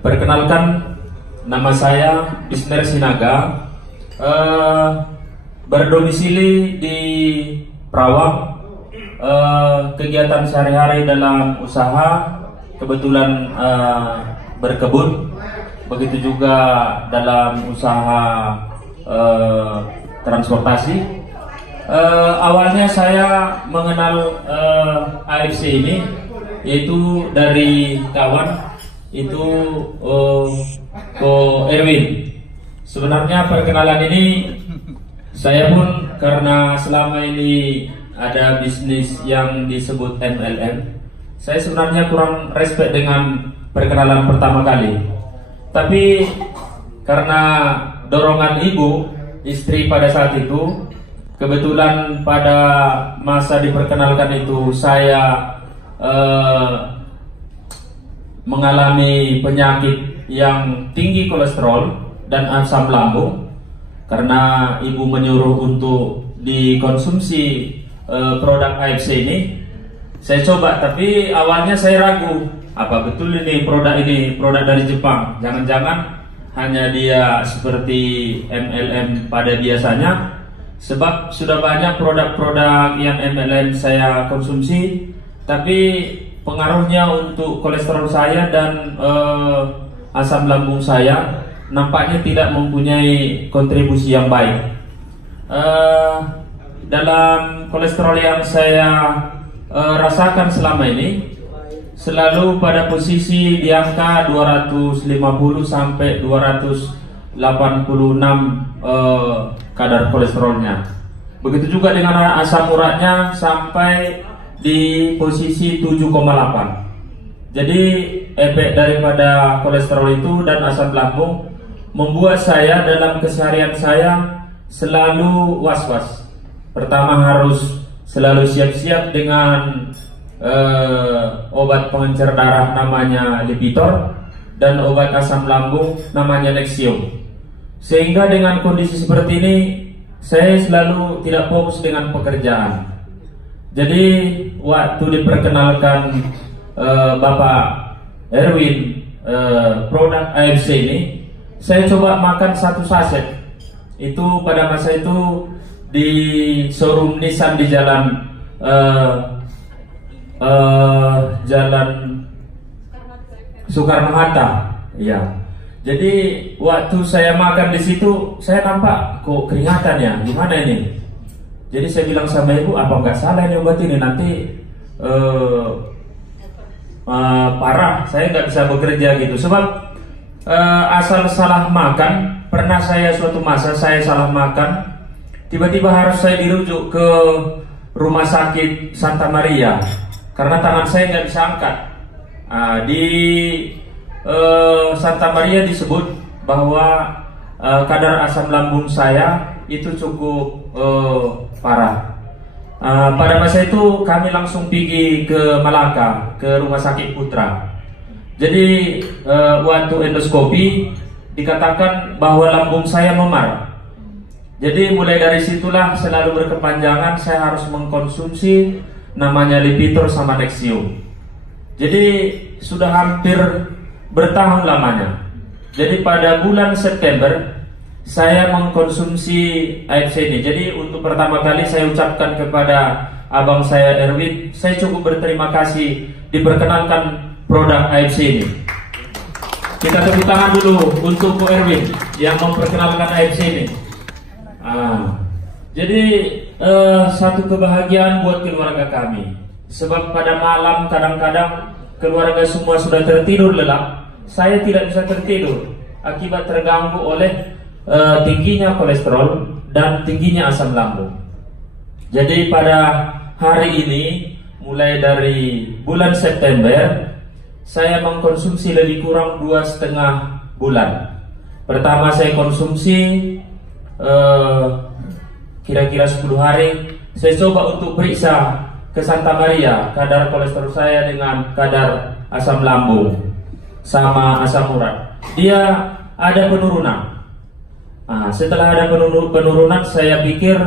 Perkenalkan, nama saya Isner Sinaga, berdomisili di Perawang. Kegiatan sehari-hari dalam usaha, kebetulan berkebun, begitu juga dalam usaha transportasi. Awalnya saya mengenal AFC ini yaitu dari kawan itu Ko Erwin. Sebenarnya perkenalan ini saya pun karena selama ini ada bisnis yang disebut MLM, saya sebenarnya kurang respect dengan perkenalan pertama kali. Tapi karena dorongan ibu, istri pada saat itu, kebetulan pada masa diperkenalkan itu saya mengalami penyakit yang tinggi kolesterol dan asam lambung. Karena ibu menyuruh untuk dikonsumsi produk AFC ini, saya coba, tapi awalnya saya ragu, apa betul ini produk dari Jepang? Jangan-jangan hanya dia seperti MLM pada biasanya. Sebab sudah banyak produk-produk yang MLM saya konsumsi, tapi pengaruhnya untuk kolesterol saya dan asam lambung saya nampaknya tidak mempunyai kontribusi yang baik. Dalam kolesterol yang saya rasakan selama ini selalu pada posisi di angka 250 sampai 286 kadar kolesterolnya. Begitu juga dengan asam uratnya sampai di posisi 7,8. Jadi efek daripada kolesterol itu dan asam lambung membuat saya dalam keseharian saya selalu was-was. Pertama, harus selalu siap-siap dengan obat pengencer darah namanya Lipitor dan obat asam lambung namanya Nexium. Sehingga dengan kondisi seperti ini saya selalu tidak fokus dengan pekerjaan. Jadi waktu diperkenalkan Bapak Erwin produk AFC ini, saya coba makan 1 saset. Itu pada masa itu di showroom Nissan di jalan Soekarno-Hatta, ya. Jadi waktu saya makan di situ, saya nampak kok keringatan ya, gimana ini? Jadi saya bilang sama ibu, apa nggak salah ini obat ini, nanti parah, saya nggak bisa bekerja gitu. Sebab asal salah makan, pernah saya suatu masa saya salah makan, tiba-tiba harus saya dirujuk ke rumah sakit Santa Maria karena tangan saya nggak bisa angkat. Di Santa Maria disebut bahwa kadar asam lambung saya itu cukup parah. Pada masa itu kami langsung pergi ke Malaka, ke Rumah Sakit Putra. Jadi waktu endoskopi dikatakan bahwa lambung saya memar. Jadi mulai dari situlah selalu berkepanjangan saya harus mengkonsumsi namanya Lipitor sama Nexium. Jadi sudah hampir bertahun lamanya. Jadi pada bulan September saya mengkonsumsi AFC ini. Jadi untuk pertama kali saya ucapkan kepada abang saya Erwin, saya cukup berterima kasih diperkenalkan produk AFC ini. Kita tepuk tangan dulu untuk Ko Erwin yang memperkenalkan AFC ini. Jadi satu kebahagiaan buat keluarga kami. Sebab pada malam kadang-kadang keluarga semua sudah tertidur lelap, saya tidak bisa tertidur akibat terganggu oleh tingginya kolesterol dan tingginya asam lambung. Jadi pada hari ini, mulai dari bulan September, saya mengkonsumsi lebih kurang 2,5 bulan. Pertama saya konsumsi kira-kira 10 hari. Saya coba untuk periksa ke Santa Maria kadar kolesterol saya dengan kadar asam lambung sama asam urat. Dia ada penurunan. Setelah ada penurunan, saya pikir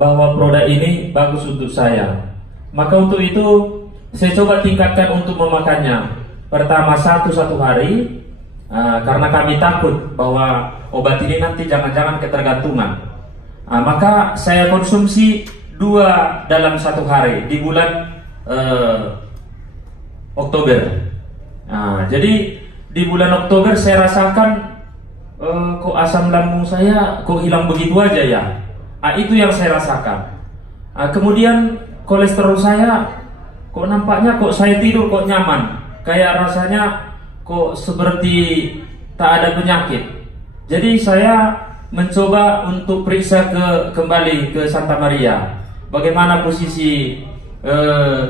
bahwa produk ini bagus untuk saya. Maka untuk itu saya coba tingkatkan untuk memakannya. Pertama satu hari, karena kami takut bahwa obat ini nanti jangan-jangan ketergantungan. Maka saya konsumsi 2 dalam 1 hari di bulan Oktober. Jadi di bulan Oktober saya rasakan kok asam lambung saya kok hilang begitu aja ya. Itu yang saya rasakan. Kemudian kolesterol saya kok nampaknya kok saya tidur kok nyaman, kayak rasanya kok seperti tak ada penyakit. Jadi saya mencoba untuk periksa kembali ke Santa Maria, bagaimana posisi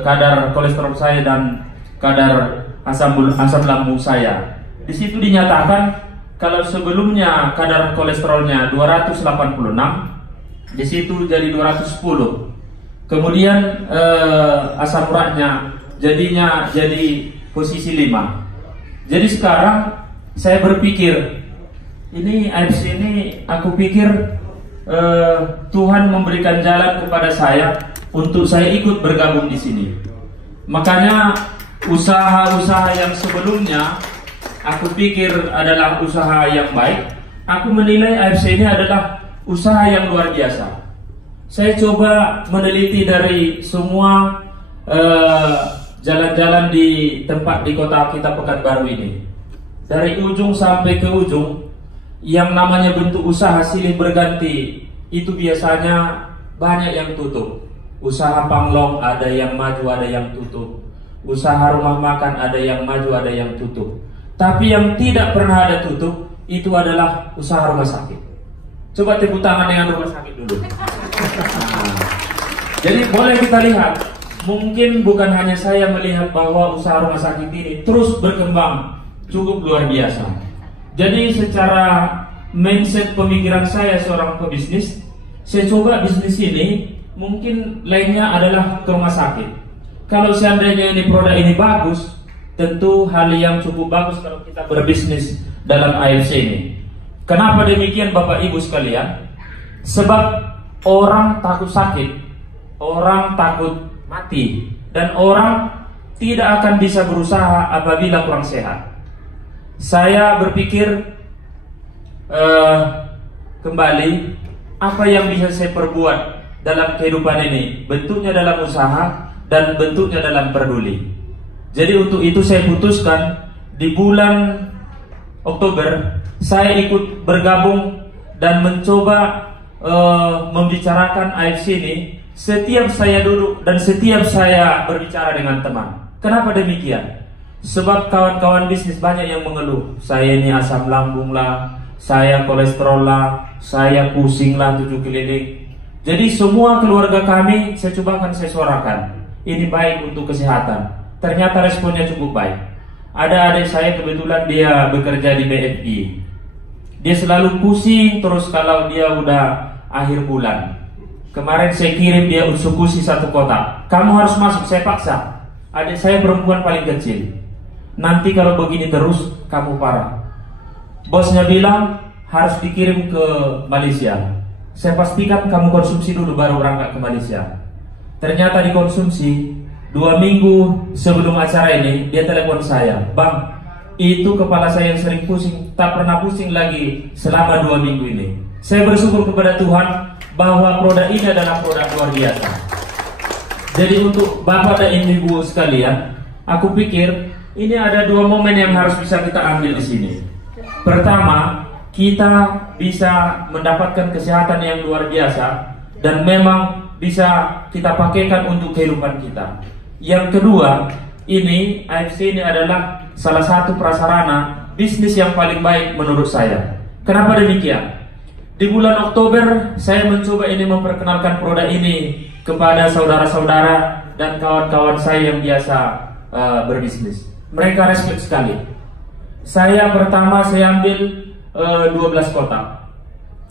kadar kolesterol saya dan kadar asam lambung saya. Di situ dinyatakan kalau sebelumnya kadar kolesterolnya 286, di situ jadi 210. Kemudian asam uratnya jadinya jadi posisi 5. Jadi sekarang saya berpikir, ini AFC ini aku pikir Tuhan memberikan jalan kepada saya untuk saya ikut bergabung di sini. Makanya usaha-usaha yang sebelumnya aku pikir adalah usaha yang baik, aku menilai AFC ini adalah usaha yang luar biasa. Saya coba meneliti dari semua jalan-jalan di tempat di kota kita Pekanbaru ini, dari ujung sampai ke ujung, yang namanya bentuk usaha silih berganti itu biasanya banyak yang tutup. Usaha panglong ada yang maju, ada yang tutup. Usaha rumah makan ada yang maju, ada yang tutup. Tapi yang tidak pernah ada tutup itu adalah usaha rumah sakit. Coba tepuk tangan dengan rumah sakit dulu. Jadi boleh kita lihat, mungkin bukan hanya saya melihat bahwa usaha rumah sakit ini terus berkembang cukup luar biasa. Jadi secara mindset pemikiran saya seorang pebisnis, saya coba bisnis ini mungkin lainnya adalah ke rumah sakit. Kalau seandainya ini produk ini bagus, tentu hal yang cukup bagus kalau kita berbisnis dalam AFC ini. Kenapa demikian Bapak Ibu sekalian? Sebab orang takut sakit, orang takut mati, dan orang tidak akan bisa berusaha apabila kurang sehat. Saya berpikir kembali, apa yang bisa saya perbuat dalam kehidupan ini? Bentuknya dalam usaha dan bentuknya dalam peduli. Jadi untuk itu saya putuskan di bulan Oktober saya ikut bergabung dan mencoba membicarakan AFC ini. Setiap saya duduk dan setiap saya berbicara dengan teman. Kenapa demikian? Sebab kawan-kawan bisnis banyak yang mengeluh, saya ini asam lambung lah, saya kolesterol lah, saya pusing lah 7 keliling. Jadi semua keluarga kami saya cobakan saya suarakan, ini baik untuk kesehatan. Ternyata responnya cukup baik. Ada adik saya kebetulan dia bekerja di BFI. Dia selalu pusing terus kalau dia udah akhir bulan. Kemarin saya kirim dia eksekusi 1 kotak. Kamu harus masuk, saya paksa. Adik saya perempuan paling kecil. Nanti kalau begini terus kamu parah. Bosnya bilang harus dikirim ke Malaysia. Saya pastikan kamu konsumsi dulu baru berangkat ke Malaysia. Ternyata dikonsumsi. 2 minggu sebelum acara ini dia telepon saya, "Bang, itu kepala saya yang sering pusing, tak pernah pusing lagi selama 2 minggu ini." Saya bersyukur kepada Tuhan bahwa produk ini adalah produk luar biasa. Jadi untuk Bapak dan Ibu sekalian, aku pikir ini ada 2 momen yang harus bisa kita ambil di sini. Pertama, kita bisa mendapatkan kesehatan yang luar biasa dan memang bisa kita pakaikan untuk kehidupan kita. Yang kedua, ini AFC ini adalah salah satu prasarana bisnis yang paling baik menurut saya. Kenapa demikian? Di bulan Oktober saya mencoba ini memperkenalkan produk ini kepada saudara-saudara dan kawan-kawan saya yang biasa berbisnis. Mereka respect sekali. Saya pertama saya ambil 12 kotak.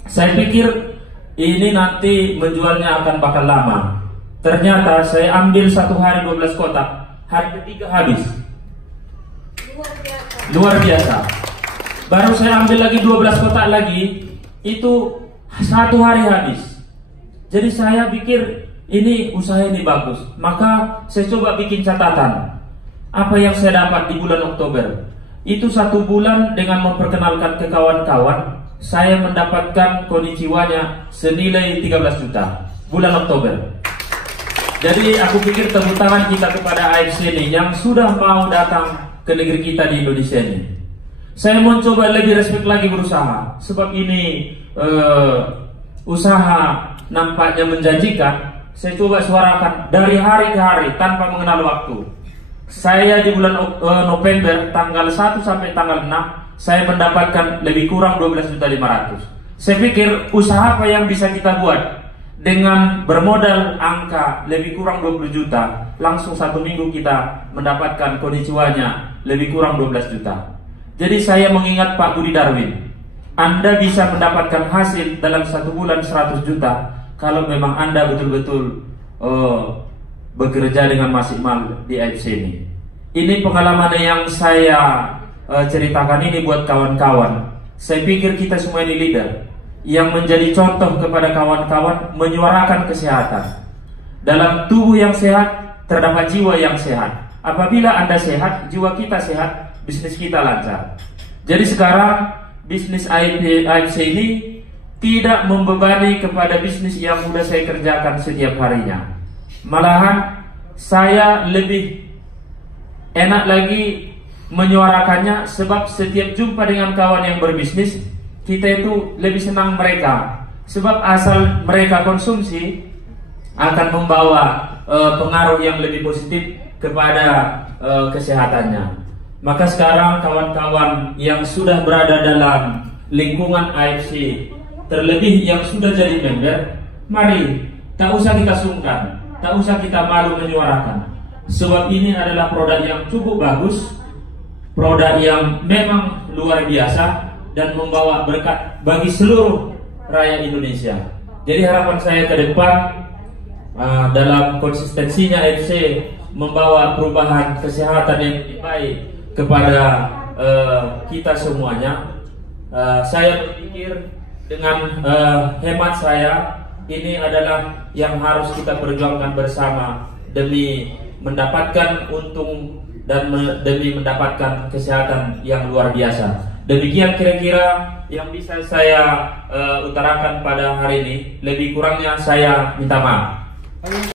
Saya pikir ini nanti menjualnya akan bakal lama. Ternyata saya ambil 1 hari 12 kotak, hari ketiga habis. Luar biasa. Baru saya ambil lagi 12 kotak lagi, itu 1 hari habis. Jadi saya pikir ini usaha ini bagus. Maka saya coba bikin catatan. Apa yang saya dapat di bulan Oktober? Itu 1 bulan dengan memperkenalkan ke kawan-kawan, saya mendapatkan konnichiwa-nya senilai 13 juta bulan Oktober. Jadi aku pikir tepuk tangan kita kepada AFC ini yang sudah mau datang ke negeri kita di Indonesia ini. Saya mau coba lebih respect lagi berusaha, sebab ini usaha nampaknya menjanjikan. Saya coba suarakan dari hari ke hari tanpa mengenal waktu. Saya di bulan November tanggal 1 sampai tanggal 6 saya mendapatkan lebih kurang 12.500.000. Saya pikir usaha apa yang bisa kita buat dengan bermodal angka lebih kurang 20 juta, langsung 1 minggu kita mendapatkan konnichiwa-nya lebih kurang 12 juta. Jadi saya mengingat Pak Budi Darwin, Anda bisa mendapatkan hasil dalam 1 bulan 100 juta kalau memang Anda betul-betul bekerja dengan maksimal di AFC ini. Ini pengalaman yang saya ceritakan ini buat kawan-kawan. Saya pikir kita semua ini leader yang menjadi contoh kepada kawan-kawan menyuarakan kesehatan. Dalam tubuh yang sehat terdapat jiwa yang sehat. Apabila Anda sehat, jiwa kita sehat, bisnis kita lancar. Jadi sekarang bisnis AFC ini tidak membebani kepada bisnis yang sudah saya kerjakan setiap harinya. Malahan saya lebih enak lagi menyuarakannya, sebab setiap jumpa dengan kawan yang berbisnis, kita itu lebih senang mereka. Sebab asal mereka konsumsi akan membawa pengaruh yang lebih positif kepada kesehatannya. Maka sekarang kawan-kawan yang sudah berada dalam lingkungan AFC, terlebih yang sudah jadi member, mari tak usah kita sungkan, tak usah kita malu menyuarakan. Sebab ini adalah produk yang cukup bagus, produk yang memang luar biasa dan membawa berkat bagi seluruh rakyat Indonesia. Jadi harapan saya ke depan dalam konsistensinya AFC membawa perubahan kesehatan yang lebih baik kepada kita semuanya. Saya berpikir dengan hemat saya, ini adalah yang harus kita perjuangkan bersama demi mendapatkan untung dan demi mendapatkan kesehatan yang luar biasa. Demikian kira-kira yang bisa saya utarakan pada hari ini. Lebih kurangnya saya minta maaf.